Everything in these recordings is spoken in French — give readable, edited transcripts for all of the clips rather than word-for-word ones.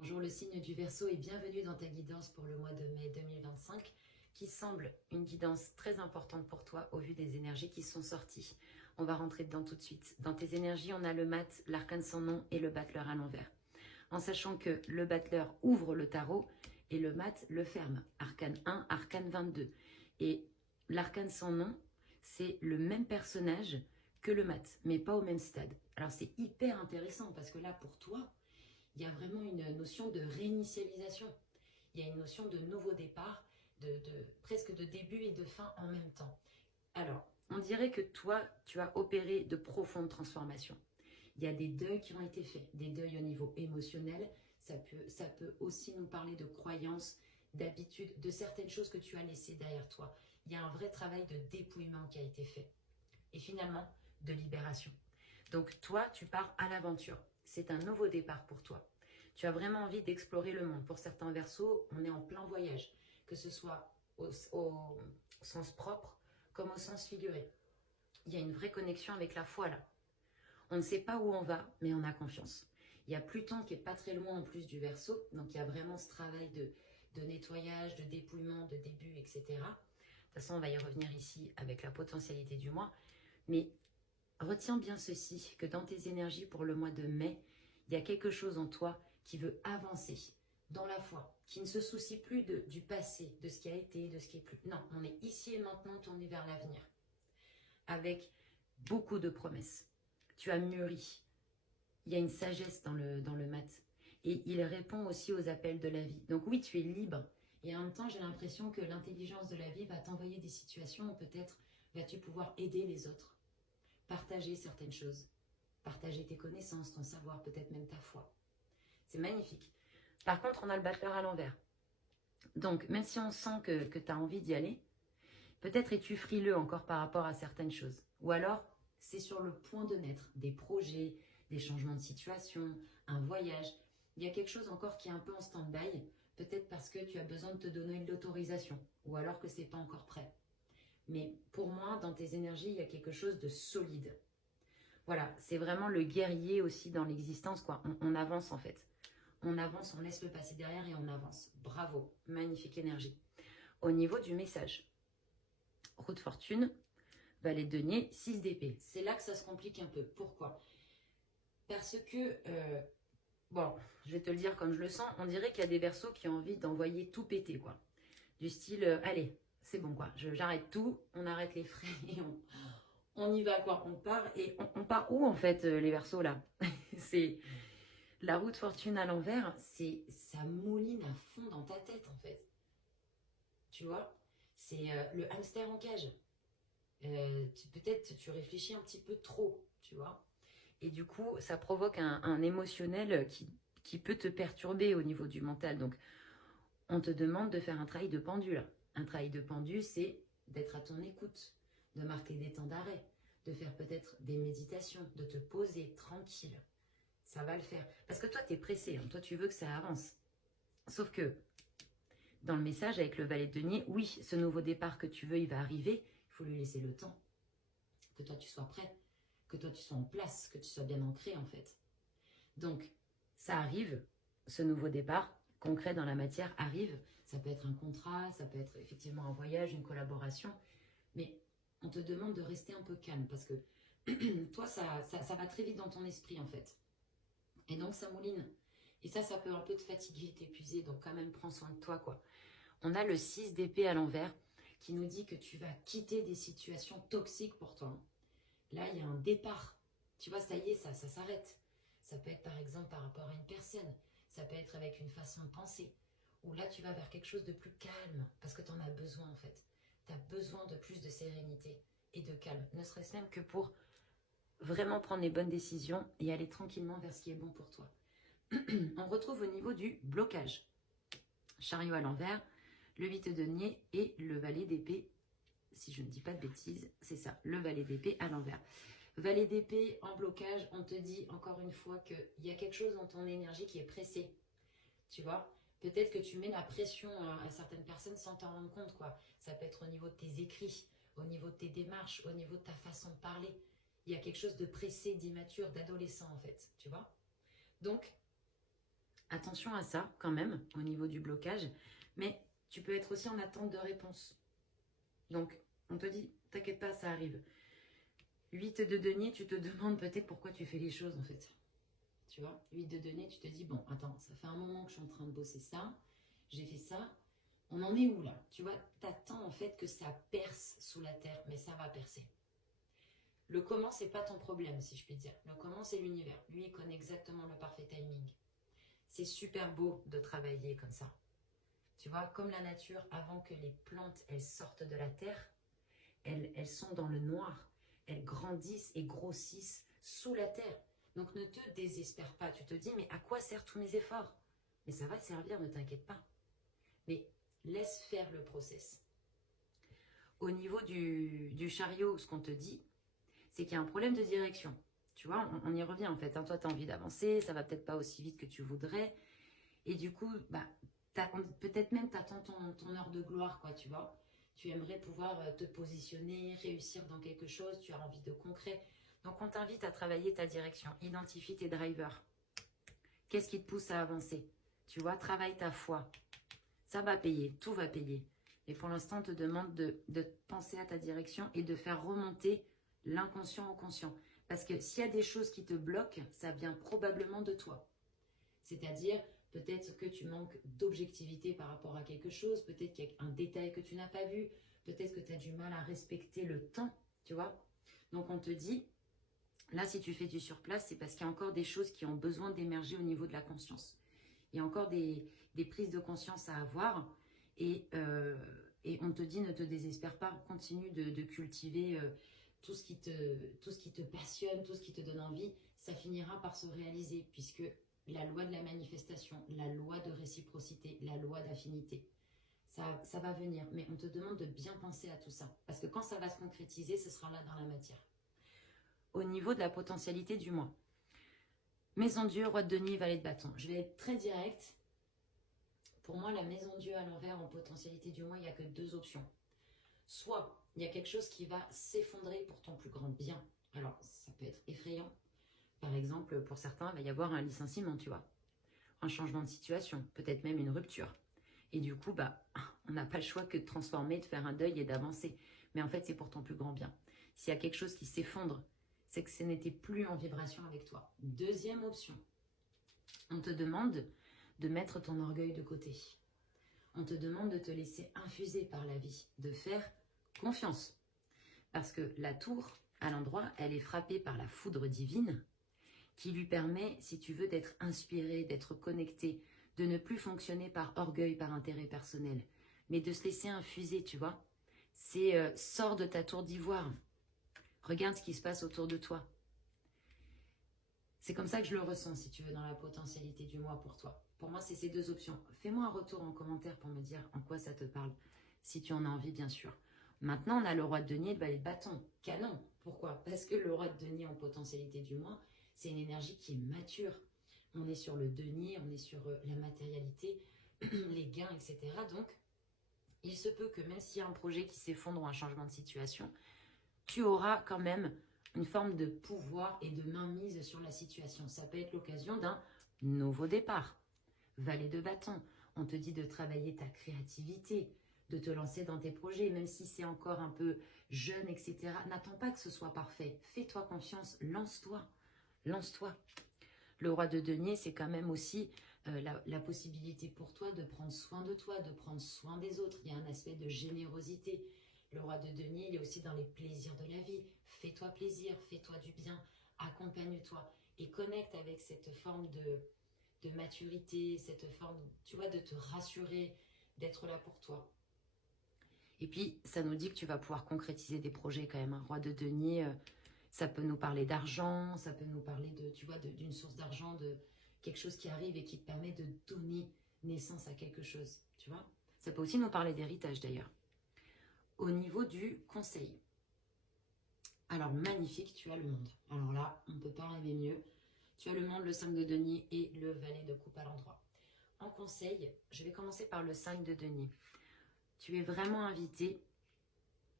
Bonjour le signe du Verseau et bienvenue dans ta guidance pour le mois de mai 2025 qui semble une guidance très importante pour toi au vu des énergies qui sont sorties. On va rentrer dedans tout de suite. Dans tes énergies, on a le mat, l'arcane sans nom et le battleur à l'envers. En sachant que le battleur ouvre le tarot et le mat le ferme. Arcane 1, arcane 22. Et l'arcane sans nom, c'est le même personnage que le mat, mais pas au même stade. Alors c'est hyper intéressant parce que là pour toi, il y a vraiment une notion de réinitialisation. Il y a une notion de nouveau départ, presque de début et de fin en même temps. Alors, on dirait que toi, tu as opéré de profondes transformations. Il y a des deuils qui ont été faits, des deuils au niveau émotionnel. Ça peut aussi nous parler de croyances, d'habitudes, de certaines choses que tu as laissées derrière toi. Il y a un vrai travail de dépouillement qui a été fait. Et finalement, de libération. Donc toi, tu pars à l'aventure. C'est un nouveau départ pour toi. Tu as vraiment envie d'explorer le monde. Pour certains Verseaux, on est en plein voyage, que ce soit au sens propre comme au sens figuré. Il y a une vraie connexion avec la foi là. On ne sait pas où on va, mais on a confiance. Il y a Pluton qui est pas très loin en plus du Verseau, donc il y a vraiment ce travail de nettoyage, de dépouillement, de début, etc. De toute façon, on va y revenir ici avec la potentialité du mois. Mais retiens bien ceci, que dans tes énergies pour le mois de mai, il y a quelque chose en toi qui veut avancer dans la foi, qui ne se soucie plus du passé, de ce qui a été, de ce qui est plus. Non, on est ici et maintenant tourné vers l'avenir, avec beaucoup de promesses. Tu as mûri. Il y a une sagesse dans le mat. Et il répond aussi aux appels de la vie. Donc oui, tu es libre. Et en même temps, j'ai l'impression que l'intelligence de la vie va t'envoyer des situations où peut-être vas-tu pouvoir aider les autres. Partager certaines choses. Partager tes connaissances, ton savoir, peut-être même ta foi. C'est magnifique. Par contre, on a le battleur à l'envers. Donc, même si on sent que tu as envie d'y aller, peut-être es-tu frileux encore par rapport à certaines choses. Ou alors, c'est sur le point de naître des projets, des changements de situation, un voyage. Il y a quelque chose encore qui est un peu en stand-by, peut-être parce que tu as besoin de te donner l'autorisation, ou alors que ce n'est pas encore prêt. Mais pour moi, dans tes énergies, il y a quelque chose de solide. Voilà, c'est vraiment le guerrier aussi dans l'existence, quoi. On avance en fait. On avance, on laisse le passé derrière et on avance. Bravo, magnifique énergie. Au niveau du message, roue de fortune, valet de denier, 6 d'épée. C'est là que ça se complique un peu. Pourquoi? Parce que, bon, je vais te le dire comme je le sens, on dirait qu'il y a des Verseaux qui ont envie d'envoyer tout péter, quoi. Du style, allez, c'est bon, quoi. J'arrête tout, on arrête les frais et on y va, quoi. On part et on part où, en fait, les Verseaux, là? C'est... La roue de fortune à l'envers, ça mouline à fond dans ta tête, en fait. Tu vois? C'est le hamster en cage. Peut-être tu réfléchis un petit peu trop, tu vois? Et du coup, ça provoque un émotionnel qui peut te perturber au niveau du mental. Donc, on te demande de faire un travail de pendu, là. Un travail de pendu, c'est d'être à ton écoute, de marquer des temps d'arrêt, de faire peut-être des méditations, de te poser tranquille. Ça va le faire. Parce que toi, tu es pressé. Hein. Toi, tu veux que ça avance. Sauf que, dans le message avec le valet de denier, oui, ce nouveau départ que tu veux, il va arriver. Il faut lui laisser le temps. Que toi, tu sois prêt. Que toi, tu sois en place. Que tu sois bien ancré, en fait. Donc, ça arrive, ce nouveau départ, concret dans la matière, arrive. Ça peut être un contrat, ça peut être effectivement un voyage, une collaboration. Mais on te demande de rester un peu calme. Parce que toi, ça va très vite dans ton esprit, en fait. Et donc, ça mouline. Et ça peut un peu te fatiguer, t'épuiser. Donc, quand même, prends soin de toi, quoi. On a le 6 d'épée à l'envers qui nous dit que tu vas quitter des situations toxiques pour toi. Là, il y a un départ. Tu vois, ça y est, ça s'arrête. Ça peut être, par exemple, par rapport à une personne. Ça peut être avec une façon de penser. Ou là, tu vas vers quelque chose de plus calme. Parce que tu en as besoin, en fait. Tu as besoin de plus de sérénité et de calme. Ne serait-ce même que pour vraiment prendre les bonnes décisions et aller tranquillement vers ce qui est bon pour toi. On retrouve au niveau du blocage. Chariot à l'envers, le 8 de denier et le valet d'épée. Si je ne dis pas de bêtises, c'est ça, le valet d'épée à l'envers. Valet d'épée en blocage, on te dit encore une fois qu'il y a quelque chose dans ton énergie qui est pressé. Tu vois, peut-être que tu mets la pression à certaines personnes sans t'en rendre compte, quoi. Ça peut être au niveau de tes écrits, au niveau de tes démarches, au niveau de ta façon de parler. Il y a quelque chose de pressé, d'immature, d'adolescent en fait, tu vois. Donc, Attention à ça quand même, au niveau du blocage. Mais tu peux être aussi en attente de réponse. Donc, on te dit, t'inquiète pas, ça arrive. 8 de denier, tu te demandes peut-être pourquoi tu fais les choses en fait. Tu vois, 8 de denier, tu te dis, bon, attends, ça fait un moment que je suis en train de bosser ça. J'ai fait ça. On en est où là? Tu vois, t'attends en fait que ça perce sous la terre, mais ça va percer. Le comment, c'est pas ton problème, si je puis dire. Le comment, c'est l'univers. Lui, il connaît exactement le parfait timing. C'est super beau de travailler comme ça. Tu vois, comme la nature, avant que les plantes, elles sortent de la terre, elles sont dans le noir. Elles grandissent et grossissent sous la terre. Donc ne te désespère pas. Tu te dis, mais à quoi servent tous mes efforts? Mais ça va te servir, ne t'inquiète pas. Mais laisse faire le process. Au niveau du chariot, ce qu'on te dit, c'est qu'il y a un problème de direction. Tu vois, on y revient en fait. Hein. Toi, tu as envie d'avancer, ça va peut-être pas aussi vite que tu voudrais. Et du coup, bah, peut-être même t'attends ton heure de gloire, quoi, tu vois. Tu aimerais pouvoir te positionner, réussir dans quelque chose, tu as envie de concret. Donc, on t'invite à travailler ta direction. Identifie tes drivers. Qu'est-ce qui te pousse à avancer? Tu vois, travaille ta foi. Ça va payer, tout va payer. Et pour l'instant, on te demande de penser à ta direction et de faire remonter l'inconscient au conscient. Parce que s'il y a des choses qui te bloquent, ça vient probablement de toi. C'est-à-dire, peut-être que tu manques d'objectivité par rapport à quelque chose, peut-être qu'il y a un détail que tu n'as pas vu, peut-être que tu as du mal à respecter le temps, tu vois. Donc, on te dit, là, si tu fais du surplace, c'est parce qu'il y a encore des choses qui ont besoin d'émerger au niveau de la conscience. Il y a encore des prises de conscience à avoir et on te dit ne te désespère pas, continue de cultiver tout ce qui te passionne, tout ce qui te donne envie, ça finira par se réaliser puisque la loi de la manifestation, la loi de réciprocité, la loi d'affinité, ça va venir. Mais on te demande de bien penser à tout ça parce que quand ça va se concrétiser, ce sera là dans la matière. Au niveau de la potentialité du mois. Maison Dieu, roi de denier, valet de bâton. Je vais être très direct. Pour moi, la maison Dieu à l'envers en potentialité du mois, il n'y a que deux options. Soit il y a quelque chose qui va s'effondrer pour ton plus grand bien. Alors, ça peut être effrayant. Par exemple, pour certains, il va y avoir un licenciement, tu vois. Un changement de situation, peut-être même une rupture. Et du coup, bah, on n'a pas le choix que de transformer, de faire un deuil et d'avancer. Mais en fait, c'est pour ton plus grand bien. S'il y a quelque chose qui s'effondre, c'est que ce n'était plus en vibration avec toi. Deuxième option, on te demande de mettre ton orgueil de côté. On te demande de te laisser infuser par la vie, de faire confiance. Parce que la tour, à l'endroit, elle est frappée par la foudre divine qui lui permet, si tu veux, d'être inspiré, d'être connecté, de ne plus fonctionner par orgueil, par intérêt personnel, mais de se laisser infuser, tu vois. C'est sors de ta tour d'ivoire. Regarde ce qui se passe autour de toi. C'est comme ça que je le ressens, si tu veux, dans la potentialité du mois pour toi. Pour moi, c'est ces deux options. Fais-moi un retour en commentaire pour me dire en quoi ça te parle, si tu en as envie, bien sûr. Maintenant, on a le roi de denier et le valet de bâton. Canon. Pourquoi? Parce que le roi de denier en potentialité du mois, c'est une énergie qui est mature. On est sur le denier, on est sur la matérialité, les gains, etc. Donc, il se peut que même s'il y a un projet qui s'effondre ou un changement de situation, tu auras quand même une forme de pouvoir et de mainmise sur la situation. Ça peut être l'occasion d'un nouveau départ. Valet de bâton, on te dit de travailler ta créativité, de te lancer dans tes projets, même si c'est encore un peu jeune, etc. N'attends pas que ce soit parfait. Fais-toi confiance, lance-toi. Lance-toi. Le roi de denier, c'est quand même aussi la possibilité pour toi de prendre soin de toi, de prendre soin des autres. Il y a un aspect de générosité. Le roi de denier, il est aussi dans les plaisirs de la vie. Fais-toi plaisir, fais-toi du bien, accompagne-toi et connecte avec cette forme de maturité, cette forme, tu vois, de te rassurer, d'être là pour toi. Et puis, ça nous dit que tu vas pouvoir concrétiser des projets quand même. Un roi de denier, ça peut nous parler d'argent, ça peut nous parler de, tu vois, d'une source d'argent, de quelque chose qui arrive et qui te permet de donner naissance à quelque chose, tu vois. Ça peut aussi nous parler d'héritage d'ailleurs. Au niveau du conseil. Alors, magnifique, tu as le monde. Alors là, on ne peut pas rêver mieux. Tu as le monde, le 5 de denier et le valet de coupe à l'endroit. En conseil, je vais commencer par le 5 de denier. Tu es vraiment invité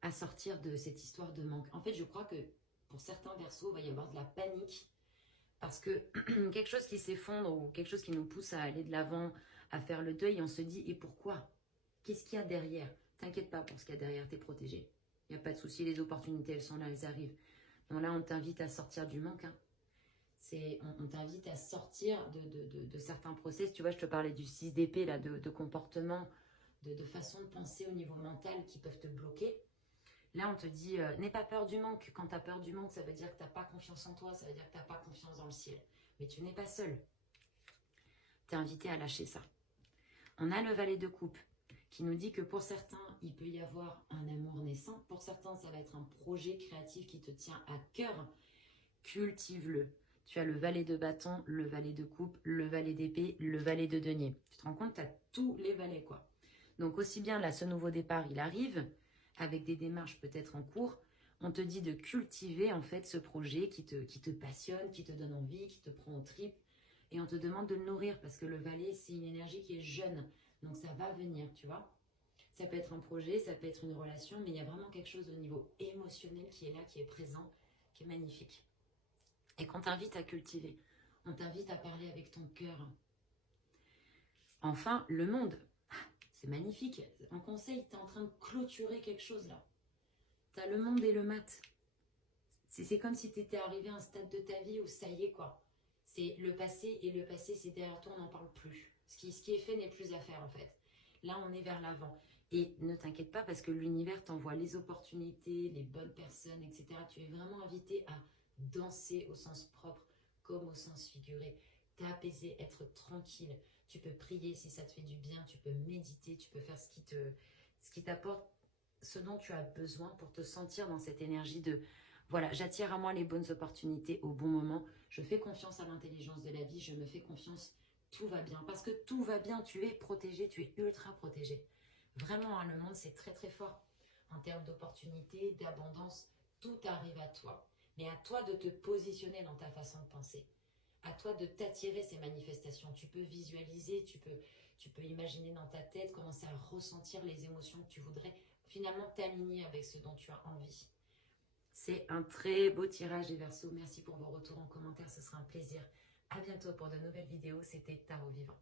à sortir de cette histoire de manque. En fait, je crois que pour certains versos, il va y avoir de la panique Parce que quelque chose qui s'effondre ou quelque chose qui nous pousse à aller de l'avant, à faire le deuil, on se dit, et pourquoi? Qu'est-ce qu'il y a derrière? T'inquiète pas pour ce qu'il y a derrière, t'es protégé. Il n'y a pas de souci, les opportunités, elles sont là, elles arrivent. Donc là, on t'invite à sortir du manque. Hein. On t'invite à sortir de certains process. Tu vois, je te parlais du 6 d'épée, là, de comportement, de façon de penser au niveau mental qui peuvent te bloquer. Là, on te dit, n'aie pas peur du manque. Quand tu as peur du manque, ça veut dire que tu n'as pas confiance en toi, ça veut dire que tu n'as pas confiance dans le ciel. Mais tu n'es pas seul. Tu es invité à lâcher ça. On a le valet de coupe qui nous dit que pour certains, il peut y avoir un amour naissant. Pour certains, ça va être un projet créatif qui te tient à cœur. Cultive-le. Tu as le valet de bâton, le valet de coupe, le valet d'épée, le valet de denier. Tu te rends compte, tu as tous les valets, quoi. Donc aussi bien là, ce nouveau départ, il arrive avec des démarches peut-être en cours. On te dit de cultiver en fait ce projet qui te passionne, qui te donne envie, qui te prend aux tripes. Et on te demande de le nourrir parce que le valet, c'est une énergie qui est jeune. Donc ça va venir, tu vois. Ça peut être un projet, ça peut être une relation, mais il y a vraiment quelque chose au niveau émotionnel qui est là, qui est présent, qui est magnifique. Et qu'on t'invite à cultiver. On t'invite à parler avec ton cœur. Enfin, le monde. C'est magnifique. En conseil, tu es en train de clôturer quelque chose là. Tu as le monde et le mat. C'est comme si tu étais arrivé à un stade de ta vie où ça y est quoi. C'est le passé et le passé c'est derrière toi, on n'en parle plus. Ce qui est fait n'est plus à faire en fait. Là on est vers l'avant. Et ne t'inquiète pas parce que l'univers t'envoie les opportunités, les bonnes personnes, etc. Tu es vraiment invité à danser au sens propre comme au sens figuré. T'apaiser, être tranquille. Tu peux prier si ça te fait du bien, tu peux méditer, tu peux faire ce qui t'apporte ce dont tu as besoin pour te sentir dans cette énergie de voilà, j'attire à moi les bonnes opportunités au bon moment, je fais confiance à l'intelligence de la vie, je me fais confiance, tout va bien. Parce que tout va bien, tu es protégé, tu es ultra protégé. Vraiment, hein, le monde c'est très très fort. En termes d'opportunités, d'abondance, tout arrive à toi. Mais à toi de te positionner dans ta façon de penser. À toi de t'attirer ces manifestations. Tu peux visualiser, tu peux imaginer dans ta tête, commencer à ressentir les émotions que tu voudrais finalement t'aligner avec ce dont tu as envie. C'est un très beau tirage des Verseaux. Merci pour vos retours en commentaire, ce sera un plaisir. À bientôt pour de nouvelles vidéos. C'était Tarot Vivant.